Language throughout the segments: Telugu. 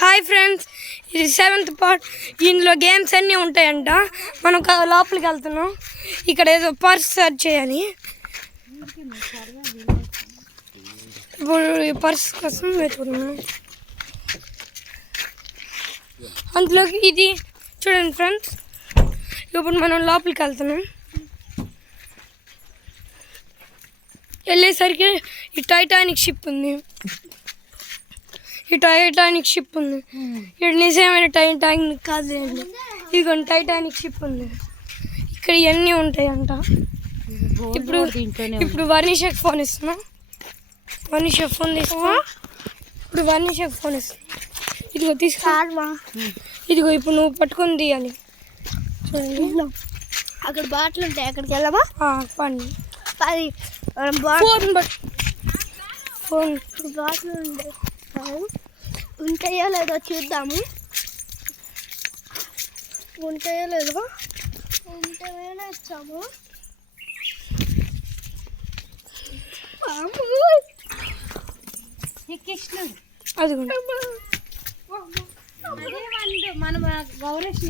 హాయ్ ఫ్రెండ్స్, ఇది 7th పార్ట్. ఇందులో గేమ్స్ అన్నీ ఉంటాయంట. మనం లోపలికి వెళ్తున్నాం. ఇక్కడ ఏదో పర్స్ సెర్చ్ చేయాలి. ఇప్పుడు ఈ పర్స్ కోసం వెతుకుతున్నాం. అందులోకి ఇది చూడండి ఫ్రెండ్స్. ఇప్పుడు మనం లోపలికి వెళ్తున్నాం. వెళ్ళేసరికి ఈ టైటానిక్ షిప్ ఉంది. ఇక్కడ నిజమైన టైటానిక్ కాదులేండి, ఇదిగోండి టైటానిక్ షిప్ ఉంది. ఇక్కడ ఇవన్నీ ఉంటాయంట. ఇప్పుడు వర్ణిషకు ఫోన్ ఇస్తున్నా. ఇప్పుడు వర్ణిషకు ఫోన్ ఇస్తున్నా. ఇదిగో తీసుకో. ఇదిగో ఇప్పుడు నువ్వు పట్టుకొని తీయాలి. చూడండి అక్కడ బాటిల్ ఉంటాయి, అక్కడికి వెళ్ళమా? పండి ఫోన్ బాటిల్ ఉంటాయో లేదో చూద్దాము. ఉంటాయో లేదో, ఉంటేనే ఇచ్చాము. అదిగోండి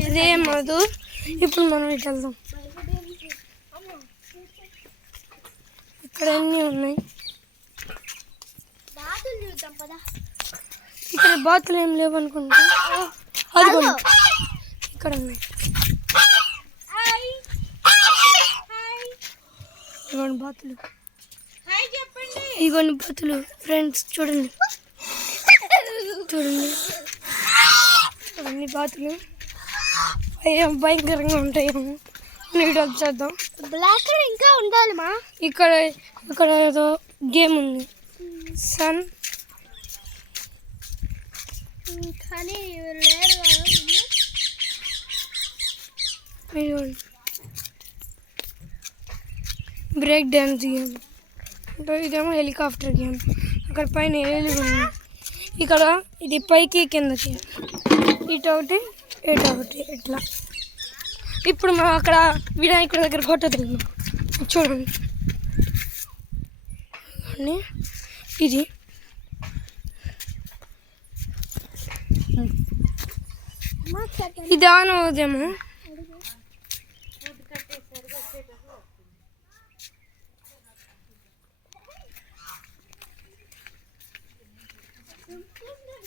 అదే మధు. ఇప్పుడు మనం ఇటు వెళ్దాం. ఇక్కడ అన్నీ ఉన్నాయి. ఇక్కడ బాతులు ఏం లేవు అనుకుంటా. అదిగోండి ఇక్కడ ఉన్నాయి. ఇదిగోండి బాతులు. ఇదిగోండి బాతులు ఫ్రెండ్స్, చూడండి అన్ని బాతులు భయంకరంగా ఉంటాయేమో. నీట్ వచ్చేద్దాం. బ్లాక్ ఇంకా ఉండాలి మా. ఇక్కడ ఏదో గేమ్ ఉంది. సన్ కానీ లేరు. Break dance game. ఇదేమో హెలికాప్టర్ గేమ్. అక్కడ పైన ఏళ్ళు ఉంది. ఇక్కడ ఇది పైకి కిందకి, ఇటొకటి ఇట్లా. ఇప్పుడు మనం అక్కడ వినాయకుడి దగ్గర ఫోటో దిగుతాం. చూడండి ఇది ఆన్ అవుదేమో.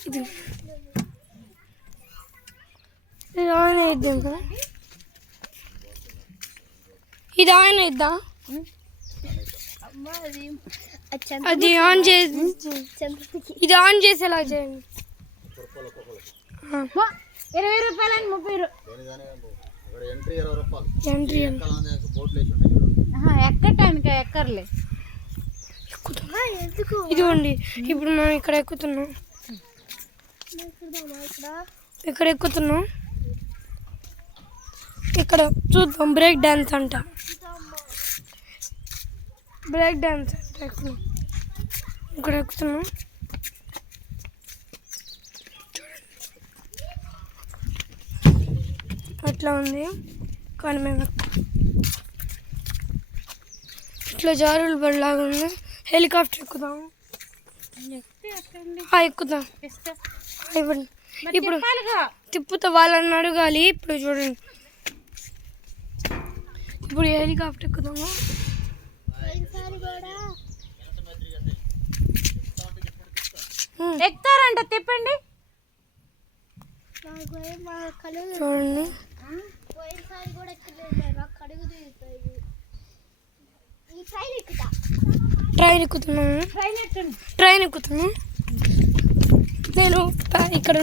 ఇది ఆన్ అయిద్దాం. ఇది ఆన్ అయిద్దా? అది ఆన్ చేసి ఇది ఆన్ చేసేలా చేయండి. 20 రూపాయలని 30 ఎంట్రీ ఎక్కటానికి ఎక్కర్లే. ఇదిగోండి ఇప్పుడు మనం ఇక్కడ ఎక్కుతున్నాం. ఇక్కడ చూద్దాం. బ్రేక్ డ్యాన్స్ అంట. ఇక్కడ ఎక్కుతున్నాం. అట్లా ఉంది కానీ మేము ఇట్లా జారులు బడిలాగా ఉంది. హెలికాప్టర్ ఎక్కుదాం. ఎక్కుదాం. ఇవ్వండి. ఇప్పుడు తిప్పుతా వాళ్ళని అడగాలి. ఇప్పుడు చూడండి, ఇప్పుడు హెలికాప్టర్ ఎక్కుదాము. ఎక్కుతారంట, తిప్పండి. చూడండి ట్రైన్ ఎక్కుతున్నాము. నేను ఇక్కడ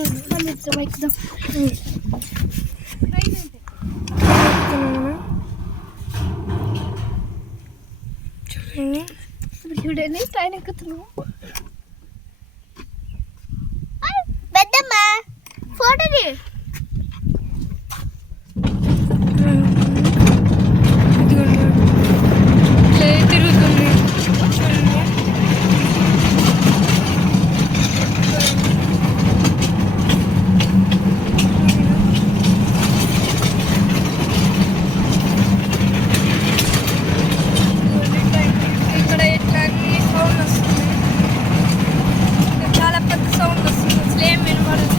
చూడండి ట్రైన్ ఎక్కుతున్నాము. పెద్దమ్మ ఫోటోది తిరుగుతుంది. ఇక్కడ ఇట్లా అన్ని సౌండ్ వస్తుంది. చాలా పెద్ద సౌండ్ వస్తుంది. అసలు ఏం వినపడదు.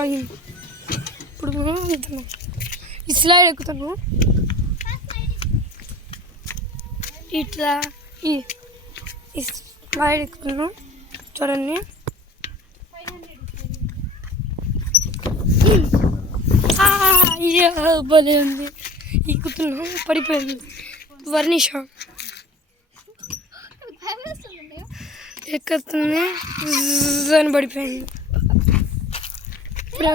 ఆగింది. ఇప్పుడు మనం వెళ్తున్నాం. ఈ స్లైడ్ ఎక్కుతాను. ఇట్లా ఈ స్లైడ్ ఎక్కుతున్నాం. చూడండి. భలే ఉంది. ఎక్కుతున్నాం. పడిపోయింది. వర్ణిష ఎక్కుతుంది. అని పడిపోయింది. ఇప్పుడు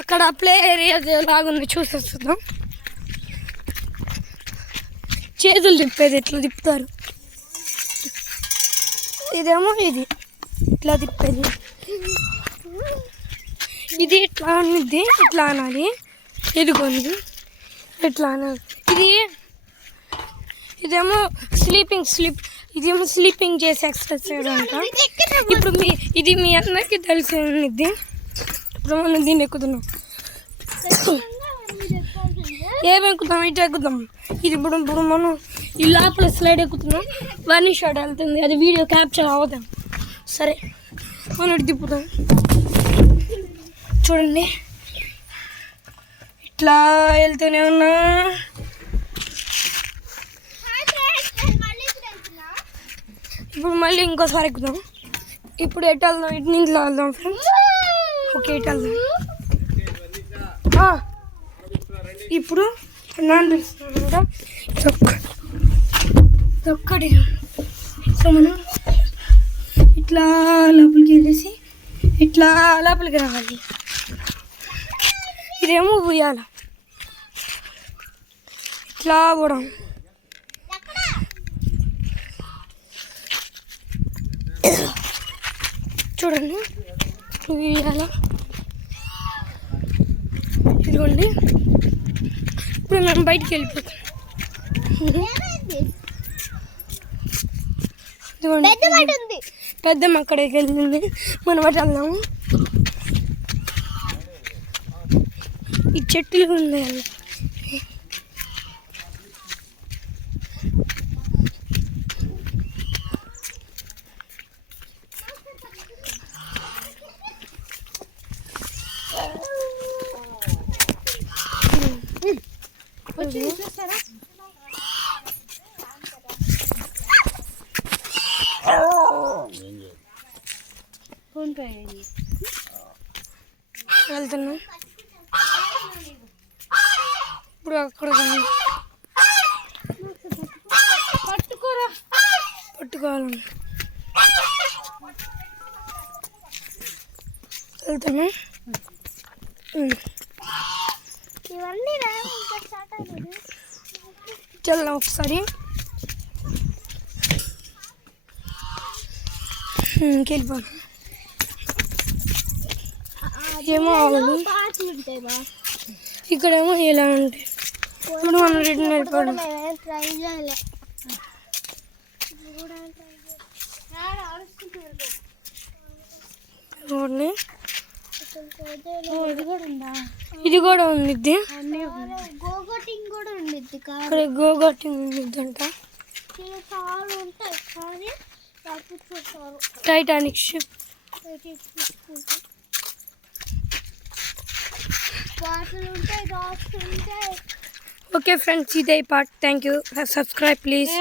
అక్కడ ప్లే ఏరియా లాగుంది, చూసేస్తున్నాం. చేతులు తిప్పేది ఎట్లా తిప్పుతారు. ఇదేమో ఇది ఇట్లా తిప్పేది. ఇది ఇట్లా అనిద్ది, ఇట్లా అనాలి. ఇదిగోండి ఇట్లా అనాలి. ఇదేమో ఇదేమో స్లీపింగ్ చేసే ఎక్సర్సైజ్ అంట. ఇప్పుడు ఇది మీ అందరికీ తెలిసి ఉన్నది. ఇప్పుడు మనం దీన్ని ఎక్కుతున్నాం. ఏమి ఎక్కుతాం? ఇటు ఎక్కుతాం. ఇది ఇప్పుడు మనం ఈ లోపల స్లైడ్ ఎక్కుతున్నాం. వన్నీ షాట్ వెళ్తుంది. అది వీడియో క్యాప్చర్ అవుతాం. సరే మనం ఇటు తిప్పుతాం. చూడండి ఇట్లా వెళ్తూనే ఉన్నా. ఇప్పుడు మళ్ళీ ఇంకోసారి ఎక్కుదాం. ఇప్పుడు ఎటు వెళ్దాం? ఇటు నుంచి వెళ్దాం ఫ్రెండ్స్. ఓకే, ఇటు వెళ్దాం. ఇప్పుడు నాన్న పిలుస్తున్నాను కదా, ఒక్కటి. సో మనం ఇట్లా లోపలికి వెళ్ళేసి ఇట్లా లోపలికి రావాలి. ఇదేమో ఉయ్యాల. ఇట్లా పోవడం. చూడండి ఉయ్యాల. ఇదిగోండి. ఇప్పుడు మేము బయటికి వెళ్ళిపోతాం. ఇదిగోండి పెద్దమ్మ అక్కడికి వెళ్ళింది. మనం అటు వెళ్దాము. ఈ చెట్లు ఉన్నాయి. వెళ్తున్నాం. ఇప్పుడు అక్కడ పట్టుకోవాలి. వెళ్తున్నాం. చల్లం ఒకసారి. ఇంకెళ్ళిపోను. ఏమో ఆవులు ఇక్కడేమో ఇలా ఉంటాయి. ఇప్పుడు మనం రిటర్న్ వెళ్ళిపోవడం. ఇది కూడా ఉండిద్ది. ఇక్కడ గోగోటింగ్ ఉండిద్దంట. Titanic ship. ఓకే ఫ్రెండ్స్, ఇదే part. Thank you. Subscribe please.